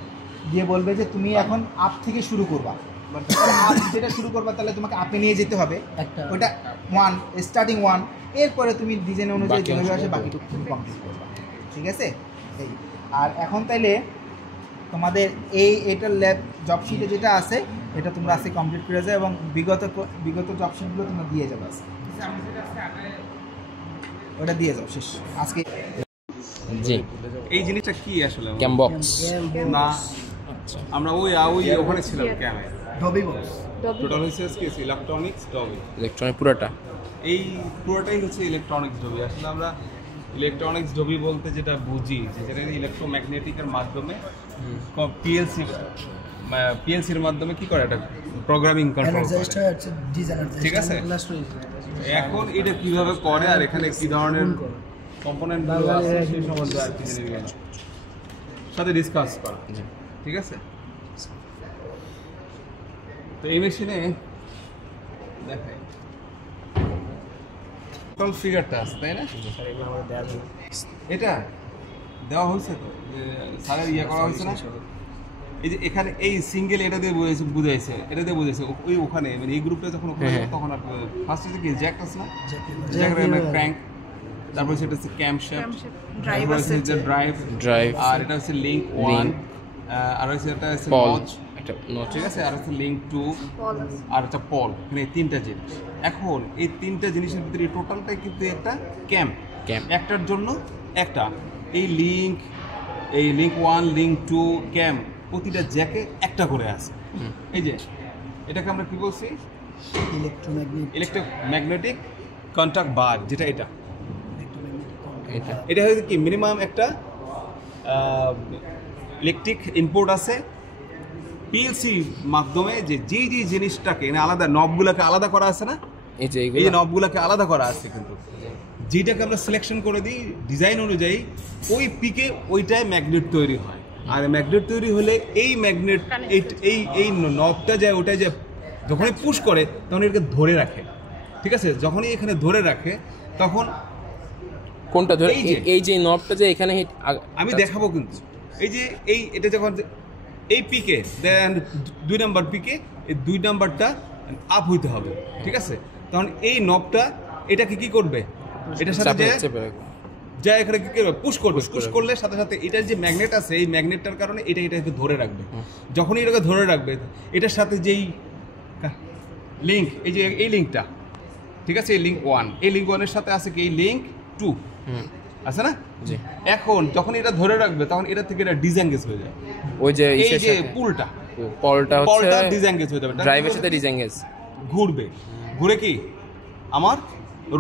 দিয়ে বলবে যে তুমি এখন আপ থেকে শুরু করবা, আপ যেটা শুরু করবা তাহলে তোমাকে আপে নিয়ে যেতে হবে ওইটা স্টার্টিং 1, এরপরে তুমি ডিজাইন অনুযায়ী যেভাবে আসে বাকিটুকু তুমি কমপ্লিট করবা, ঠিক আছে। এই আর এখন তাইলে তোমাদের এইটার ল্যাব জব শিটে যেটা আছে এটা তোমরা আজকে কমপ্লিট করে যাও, এবং বিগত জব শিটগুলো তোমরা দিয়ে যাবে আজকে, ওটা দিয়ে যাও শেষ আজকে। জি এই জিনিসটা কি আসলে ক্যাম বক্স না, আচ্ছা আমরা ওই ওখানে ছিলাম ক্যামে, ডবি বক্স টোটাল হচ্ছে ইলেকট্রনিক্স ডবি, ইলেকট্রনিক পুরোটা, এই পুরোটাই হচ্ছে ইলেকট্রনিক্স ডবি। আসলে আমরা ইলেকট্রনিক্স ডবি বলতে যেটা বুঝি, যেটা ইলেকট্রোম্যাগনেটিকের মাধ্যমে পিএলসির মাধ্যমে কি করে এটা প্রোগ্রামিং কন্ট্রোল করে, ঠিক আছে। এখন এটা কিভাবে করে আর এখানে কি ধরনের কম্পোনেন্ট আছে সেই সম্বন্ধে আর কি সাথে ডিসকাস করা, ঠিক আছে। তো এই মেশিনে দেখাই টোটাল ফিগারটা আছে, তাই না? এটা দেওয়া হয়েছে তো, স্যারের করা হয়েছে না। এই যে এখানে এই সিঙ্গেল এটা দিয়ে বুঝাইছে, এটা দিয়ে বুঝাইছে ওই ওখানে মানে এই গ্রুপটা যখন ওখানে তখন আর ফার্স্ট হচ্ছে কি জ্যাক আছে না, জ্যাকের ক্র্যাঙ্ক, তারপর সেটা হচ্ছে ক্যাম শ্যাফট, ড্রাইভ আছে, ড্রাইভ, আর এটা হচ্ছে লিংক 1, আর হচ্ছে এটা হচ্ছে নচ, ঠিক আছে, আর হচ্ছে লিংক 2, আর একটা পল। মানে এই তিনটা জিনিস। এখন এই তিনটা জিনিসের ভিতরে টোটালটাই কিন্তু একটা ক্যাম, একটার জন্য একটা এই লিংক 1, লিংক 2, ক্যাম প্রতিটা জ্যাকে একটা করে আছে। এই যে এটাকে আমরা কি বলছি, ইলেকট্রোম্যাগনেটিক কন্ট্যাক্ট বার, যেটা এটা হচ্ছে কি মিনিমাম একটা ইলেকট্রিক ইনপুট আছে পিএলসি মাধ্যমে, যে জিনিসটাকে আলাদা নবগুলোকে আলাদা করা আছে না, এই নবগুলোকে আলাদা করা আছে, কিন্তু যেটাকে আমরা সিলেকশন করে দিই ডিজাইন অনুযায়ী ওই পিকে ওইটাই ম্যাগনেট তৈরি হয়। আর ম্যাগনেট তৈরি হলে এই ম্যাগনেট এই নবটা যায় ওটাই যায়, যখনই পুশ করে তখন এটাকে ধরে রাখে, ঠিক আছে। যখনই এখানে ধরে রাখে তখন কোনটা ধরে, এই যে নবটা যে এখানে আমি দেখাবো, কিন্তু এই যে এটা যখন এই পিকে দেন 2 নাম্বার পিকে, এই 2 নাম্বারটা আপ হইতে হবে, ঠিক আছে। তখন এই নবটা এটাকে কি করবে, এটার সাথে যা এখানে কি করবে, পুশ করলে সাথে সাথে এটার যে ম্যাগনেট আছে এই ম্যাগনেটটার কারণে এটাকে ধরে রাখবে। যখনই এটাকে ধরে রাখবে এটার সাথে যেই লিঙ্ক, এই যে এই লিঙ্কটা, ঠিক আছে, এই লিঙ্ক 1, এই লিঙ্ক 1 এর সাথে আছে কি এই লিঙ্ক 2 আছে না। এখন যখন এটা ধরে রাখবে তখন এটা থেকে এটা ডিসএঙ্গেজ হয়ে যায়, ওই যে এই যে পলটা হচ্ছে ডিসএঙ্গেজ হয়ে যাবে, ড্রাইভের সাথে ডিসএঙ্গেজ ঘুরে কি আমার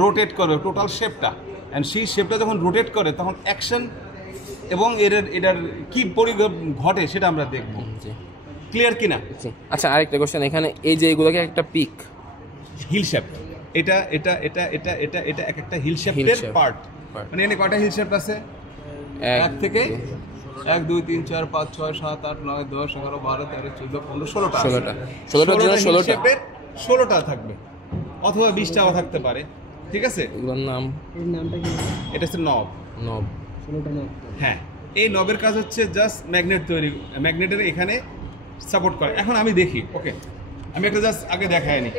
রোটেট করবে টোটাল শেপটা, এন্ড সেই শেপটা যখন রোটেট করে তখন অ্যাকশন এবং এটার কি ঘটে সেটা আমরা দেখব। ক্লিয়ার কিনা? আচ্ছা আরেকটা কোশ্চেন, এখানে এই যে এগুলোকে একটা পিক হিল শেপ, এটা এক একটা হিল শেপের পার্ট, part। মানে এখানে কয়টা হিল শেপ আছে? এক থেকে 1 2 3 4 5 6 7 8 9 10 11 12 13 14 15 16টা 16টার জন্য 16টা শেপের 16টা থাকবে অথবা 20টাও থাকতে পারে, ঠিক আছে? এগুলোর নাম এর নামটা কি? এটা হচ্ছে নব। নব। 16টা নব। হ্যাঁ, এই নবের কাজ হচ্ছে জাস্ট ম্যাগনেট তৈরি, ম্যাগনেটের এখানে সাপোর্ট করে। এখন আমি দেখি, ওকে, আমি একটা জাস্ট আগে দেখাইনি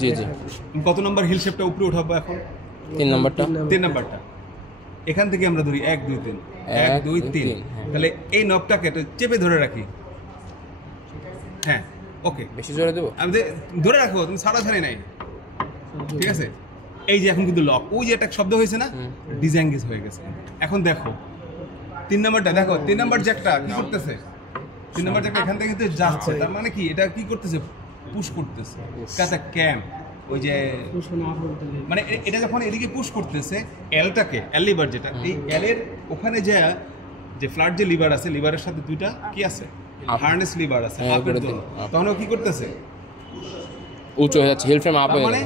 জি জি। কত নম্বর হিল শেপটা উপরে উঠাবো এখন? 3 নাম্বারটা। 3 নাম্বারটা। এখান থেকে আমরা ধরি 1 2 3 1 2 3। তাহলে এই নবটাকে একটু চেপে ধরে রাখি। হ্যাঁ, ওকে, বেশি জোরে দেবো? আমি ধরে রাখো, তুমি ছাড়াছাড়ি নাই, ঠিক আছে? এই যে এখন কিন্তু লক, ওই যে একটা শব্দ হয়েছে না, ডিসএঙ্গেজ হয়ে গেছে। এখন দেখো 3 নাম্বারটা, দেখো 3 নাম্বার জ্যাকটা কি করতেছে? 3 নাম্বার জ্যাকটা এখান থেকে কিন্তু যাচ্ছে, তার মানে কি এটা কি করতেছে? পুশ করতেছে। কাছে ক্যাম ওই যে মানে এটা যখন এদিকে পুশ করতেছে এলটাকে, এল লিভার যেটা, এই এল এর ওখানে যে ফ্ল্যাট যে লিভার আছে, লিভারের সাথে দুইটা কি আছে? হার্নেস লিভার আছে, আপের দল। তখন ও কি করতেছে? উঁচু হয়ে যাচ্ছে, হিল ফ্রেম আপ হয়ে মানে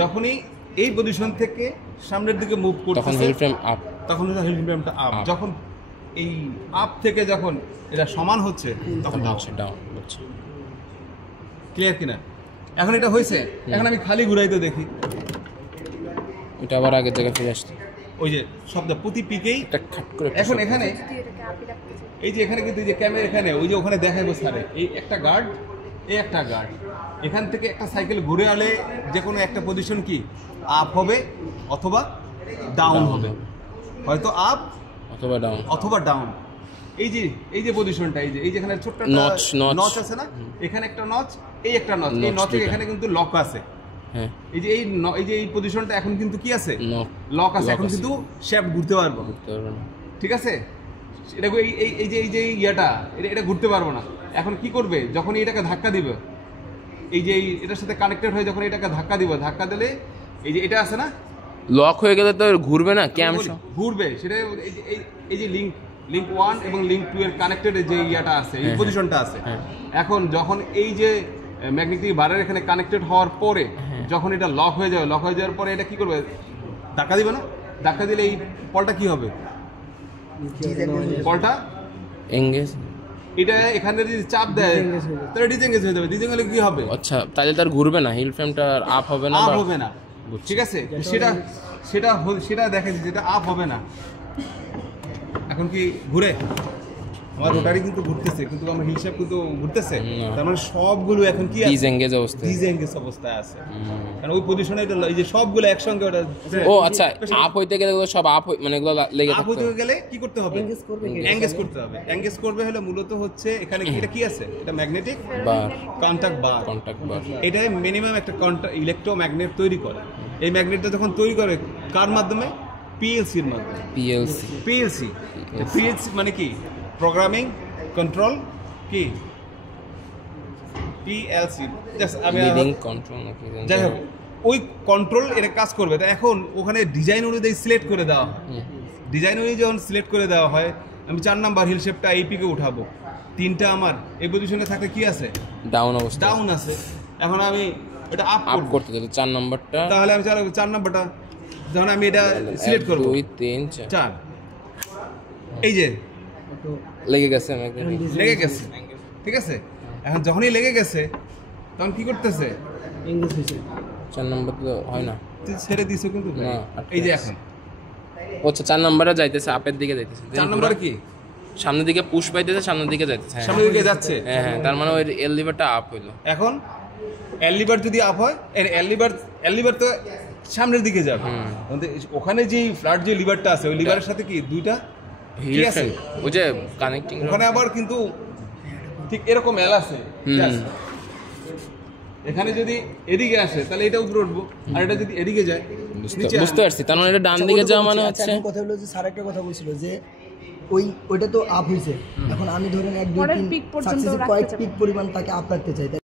যখনই এই পজিশন থেকে সামনের দিকে মুভ করতেছে তখন হিল ফ্রেম আপ, তখন হিল ফ্রেমটা আপ। যখন এই আপ থেকে যখন এটা সমান হচ্ছে তখন ডাউন হচ্ছে। ক্লিয়ার কিনা? এখন এটা হয়েছে, এখন আমি খালি ঘুরাইতে দেখি, এটা আবার আগের জায়গায় ফিরে আসছে। ওই যে শব্দ প্রতি পিকেই একটা খাট করে এখন এখানে এই যে এখানে কিন্তু এই যে ক্যামেরা এখানে ওই যে ওখানে দেখাইবো স্যারে, এই একটা গার্ড, এই একটা গার্ড, এখান থেকে একটা সাইকেল ঘুরে আলে যে কোনো একটা পজিশন কি আপ হবে অথবা ডাউন হবে, হয়তো আপ অথবা ডাউন, অথবা ডাউন। এই যে পজিশনটা, এই যে এখানে ছোট্ট নচ আছে না, এখানে একটা নচ, এই একটা নচ, এই নচের এখানে কিন্তু লক আছে। হ্যাঁ, এই যে এই পজিশনটা এখন কিন্তু কি আছে? লক আছে। এখন কিন্তু শ্যাফট ঘুরতে পারবো, ঠিক আছে? এটা এই যে ইয়াটা এটা ঘুরতে পারবো না। এখন কি করবে? যখন এটাকে ধাক্কা দিবে, এই যে এটার সাথে কানেক্টেড হয়ে যখন এটাকে ধাক্কা দিব, ধাক্কা দিলে এই যে এটা আছে না, লক হয়ে গেলে তো ঘুরবে না, ক্যাম ঘুরবে। সেটা এই যে লিঙ্ক 1 এবং লিঙ্ক 2 এর কানেক্টেড যে ইয়াটা আছে, এই পজিশনটা আছে। এখন যখন এই যে ম্যাগনেটিক বারের এখানে কানেক্টেড হওয়ার পরে যখন এটা লক হয়ে যাবে, লক হয়ে যাওয়ার পরে এটা কি করবে? ধাক্কা দিবে না? ধাক্কা দিলে এই পলটা কি হবে? পলটা এঙ্গেজ, এটা এখানে যদি চাপ দেয় তাহলে ডিসএঙ্গেজ হয়ে যাবে। ডিসএঙ্গেজ হলে কি হবে? আচ্ছা, তাহলে তার ঘুরবে না, হিল ফ্রেমটা আপ হবে না, আপ হবে না, ঠিক আছে? সেটা দেখাচ্ছি, যেটা আপ হবে না। এখন কি ঘুরে? আমার রোটারি কিন্তু ঘুরতেছে, কিন্তু আমার হিল শেপ কিন্তু ঘুরতেছে, তার মানে সবগুলো এখন কি আছে? ডিসএঙ্গেজ অবস্থায় আছে। কারণ ওই পজিশনে এই যে সবগুলো একসঙ্গে ওটা। ও আচ্ছা, আপ হইতে গেলে সব আপ মানে এগুলো লেগে আপ হইতে গেলে কি করতে হবে? এঙ্গেজ করতে হবে। এঙ্গেজ করবে হলো মূলত হচ্ছে এখানে এটা কি আছে? এটা ম্যাগনেটিক বার, কন্টাক্ট বার। এটা মিনিমাম একটা ইলেকট্রোম্যাগনেট তৈরি করে। এই ম্যাগনেটটা যখন তৈরি করে কার মাধ্যমে? পিএলসির মাধ্যমে। পিএলসি মানে কি? প্রোগ্রামিং কন্ট্রোল কি? পিএলসি লিডিং কন্ট্রোল নাকি যাই হোক, ওই কন্ট্রোল এটা কাজ করবে। তো এখন ওখানে ডিজাইন অনুযায়ী সিলেক্ট করে দেওয়া হয়। ডিজাইন অনুযায়ী যখন সিলেক্ট করে দেওয়া হয়, আমি 4 নাম্বার হিল শেপটা এই পিকে উঠাবো, 3টা আমার এই পজিশনে থাকলে কি আছে? ডাউন অবস্থা, ডাউন আছে। এখন আমি এটা আপ করতে চাই 4 নাম্বারটা, তাহলে আমি 4 নাম্বারটা যখন আমি এটা সিলেক্ট করব, 2 3 4, এই যে লেগে গেছে, ঠিক আছে? এখন যখনই লেগে গেছে তখন কি করতেছে? এঙ্গেজ হয়েছে। 4 নাম্বার তো হয় না, তুই ছেড়ে দিছো কিন্তু না। এই যে এখন আচ্ছা, 4 নাম্বারে যাইতেছে, আপের দিকে যাইতেছে। 4 নাম্বার কি? সামনের দিকে পুশ পাইতেছে, সামনের দিকে যাইতেছে। সামনের দিকে যাচ্ছে, হ্যাঁ, তার মানে ওই এল লিভারটা আপ হইলো। এখন এল লিভার যদি আপ হয়, এল লিভার তো সামনের দিকে যাবে। ওখানে যে ফ্ল্যাট যে লিভারটা আছে, ওই লিভারের সাথে কি দুইটা হিল ফ্রেম, ওই যে কানেক্টিং, ওখানে আবার কিন্তু ঠিক এরকম এল আছে। এখানে যদি এদিকে আসে তাহলে এটা উপরে উঠবো, আর এটা যদি এদিকে যায় বুঝতে পারছি। তার মানে এটা ডান দিকে যাওয়া মানে হচ্ছে। কথা হলো যে স্যার একটা কথা বলছিল যে ওইটা তো আপ হইছে, এখন আমি ধরেন 1 2 3 সাকসেসিভ কয়েক পিক পরিমাণ তাকে আপ রাখতে চাই।